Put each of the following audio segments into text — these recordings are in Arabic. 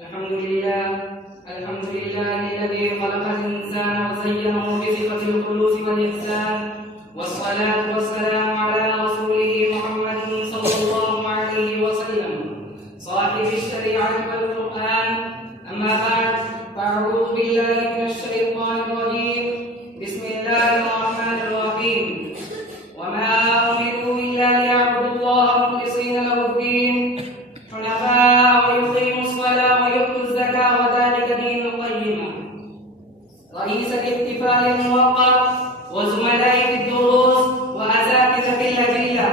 الحمد لله الذي خلق الإنسان وزينه بصفة الخلوص والإحسان، والصلاة والسلام على رسوله محمد صلى الله عليه وسلم صاحب الشريعة والقرآن. أما بعد، فأعوذ بالله من الشيطان الرجيم. بسم الله الرحمن الرحيم. وما أمروا إلا ليعبدوا الله مخلصين له الدين حنفاء ويقيموا الصلاة ويؤتوا الزكاة وذلك دين القيمة. رئيس الاحتفال الموقر وزملائي في الدروس وأساتذة الأدلة،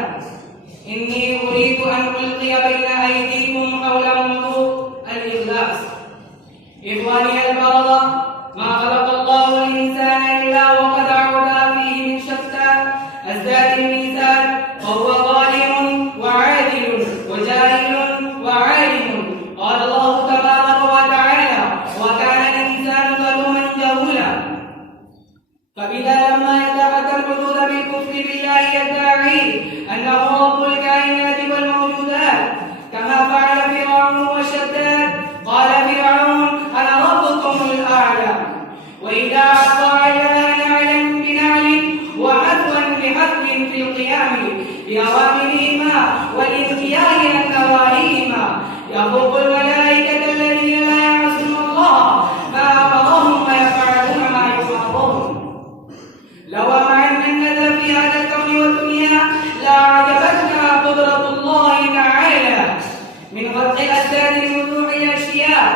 إني أريد أن ألقي بين أيديكم حول موضوع الإخلاص. إخواني البررة، ما خلق الله الإنسان إلا وقد عودا فيه من شتى أزداد الميزان، وهو ظالم وعادل وجاهل وعالم. قال الله تبارك وتعالى: وكان الإنسان ظلوما جهولا. فبذا لما يتعدى الحدود بالكفر بالله يدعي أنه رب الكائنات والموجودات، كما فعل فرعون وشداد. قال فرعون: أنا ربكم الأعلى. وإذا أعطى نعلا بنعل وحتوا بحتو في القيام بأوامرهما والانقياد عن نواهيهما، يخوف الملائكة الذين لا يعصون الله ما أمرهم ويفعلون ما يؤمرون. لو أمعنا النذر في هذا الكون والدنيا لأعجبتنا قدرة الله تعالى من خلق الأجساد لوضوح الأشياء.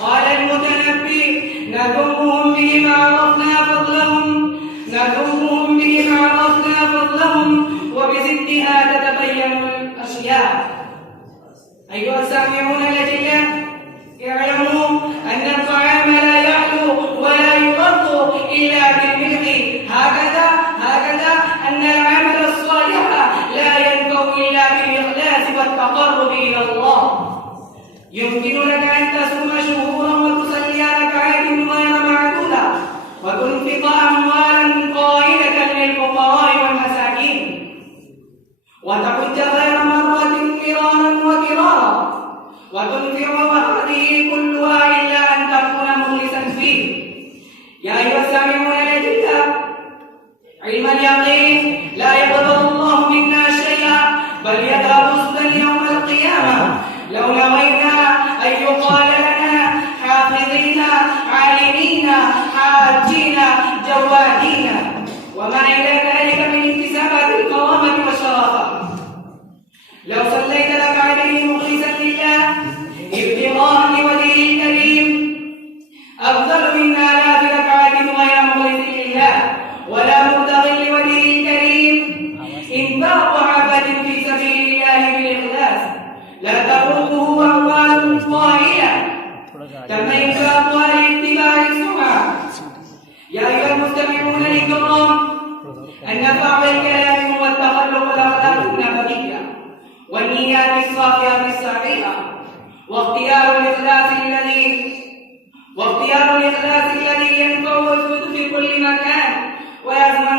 قال المتنبي: نذمهم بما عرفنا فضلهم وبزدها تتبين الأشياء. أيها السامعون الأجلاء، اعلموا أن الطعام لا يحلو ولا يرد إلا بالملح. هكذا أن العمل الصالح لا ينفع إلا بالإخلاص والتقرب إلى الله. يمكن لك أن تصوم شهورا وتصلي ركعات غير معدودة وتنفق أموالا طائلة للفقراء والمساكين وتحج غير مرة مرارا وكرارا وتنفق هذه كلها إلا أن تكون مخلصا فيه. يا أيها السامعون الأجلاء، علم اليقين لا يقبل الله منا شيئا بل يذهب سدى يوم القيامة. لو نوينا أن يقال لنا حافظين عالمين حاجين جوادين وما إلى ذلك من انتسابات الكرامة والشرافة، لو صليت ركعتين مخلصا لله ابتغاء لوجهه الكريم أفضل من آلاف ركعات غير مخلص لله ولا مبتغي لوجهه الكريم. إنفاق عبد في سبيل الله بالإخلاص لا تفوقه أموال طائلة تم إنفاقها لاتباع السمعة. يا أيها المستمعون الكرام، النفع بالكلام هو التخلق والأخلاق النبوية والنيات الصافية الصحيحة واختيار الإخلاص الذي ينفع ويثبت في كل مكان ويضمن